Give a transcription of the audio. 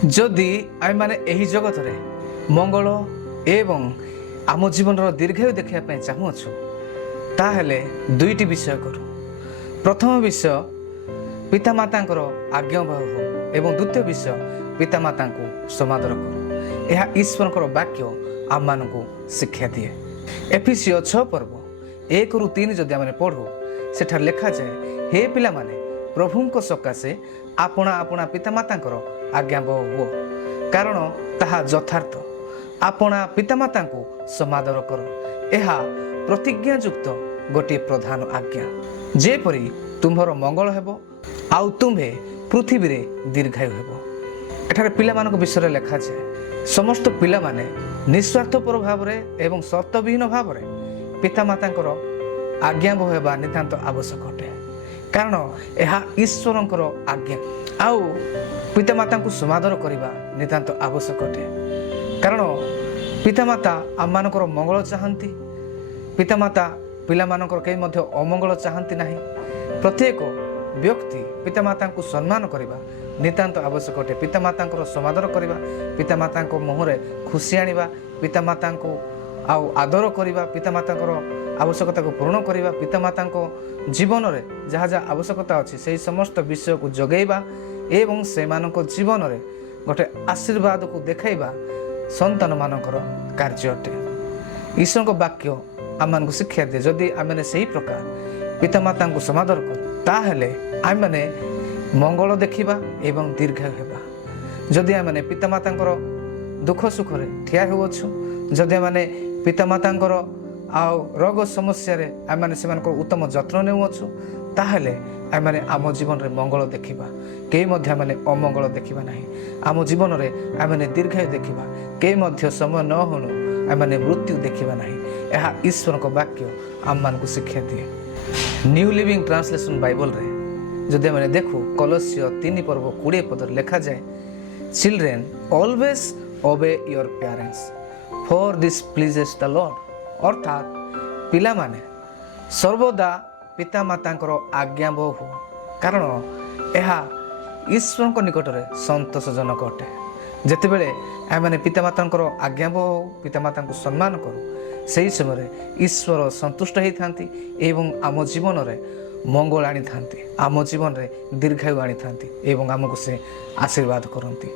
जदि आम मैंने यही जगत रे मंगल एवं आम जीवन दीर्घायु देखा चाहूँ ताहले दुईटी विषय करूँ। प्रथम विषय पितामाता आज्ञावह हो एवं द्वितीय विषय पितामाता को समादर करूँ। यह ईश्वर वाक्य आम मान शिक्षा दिए। एफिसियो 6 पर्व 1 ରୁ 3 जदि आम पढ़ू सेठार लिखा जाए, हे पिला माने प्रभु सकाशे आपणा आपणा पितामाता आज्ञावह हुओ, कारण ताहा यथार्थ। आपणा पितामाता को समादर कर। यह प्रतिज्ञायुक्त गोटे प्रधान आज्ञा, जेपरी तुम्हर मंगल हेबो आउ तुम्हे पृथ्वी रे दीर्घायु हेबो। एठारे पिला मानक विषय लिखा जाए, समस्त पिला माने निस्वार्थपर भाव एवं शर्तविहीन भाव पितामाता आज्ञावह हेबा नितांत आवश्यक अटे, कारण यह ईश्वर आज्ञा। आउ पितामाता को समादर करने नितांत आवश्यक अटे, कारण पितामाता आम मानकर मंगल चाहती। पितामाता पिला मानकर कई मध्य अमंगल चाहती नहीं। प्रत्येक व्यक्ति पितामाता को सम्मान करने नितांत आवश्यक अटे। पितामाता समादर करने, पितामाता मुहरे खुशी आनिबा, पितामाता को आउ आदर करने, पितामाता आवश्यकता को पूर्ण करने, पितामाता जीवन में जहाँ जहाँ आवश्यकता अच्छी से समस्त विषय को जगेबा एवं से जीवन में गोटे आशीर्वाद को देखाइबा संतान मानकर कार्य अटे। ईश्वर को वाक्य आम मान शिक्षा दिए। जदि आम से प्रकार पितामाता को समादर कर ताहले आम मैंने मंगल देखा एवं दीर्घायु हेबा। जदि आम पितामाता दुख सुख ठिया होउछु, जदि आम पितामाता आउ रोग समस्या आम उत्तम जत्न नेउछु, ताहले आम आम जीवन में मंगल देखा, कई मैंने अमंगल देखा नहीं। आम जीवन में आम दीर्घायु देखा, कई समय न होनु आम मृत्यु देखा नहीं। यह ईश्वर को वाक्य आम मान को शिक्षा दिए। न्यू लिविंग ट्रांसलेशन बाइबल रे जदि आम देखू कलस्य 3 पर्व 20 पद लिखा जाए, चिल्ड्रेन ऑलवेज ओबे your parents for this pleases the Lord. अर्थात पिला माने सर्वदा पितामाता आज्ञावह हो, कारण यह ईश्वर निकट में संतोषजनक अटे। जितेबले आम पितामाता आज्ञावह हो, पितामाता को सम्मान करूँ, से समय ईश्वर संतुष्ट होता एवं आम जीवन में मंगल आनी था, आम जीवन में दीर्घायु आनी था एवं आमको से आशीर्वाद करती।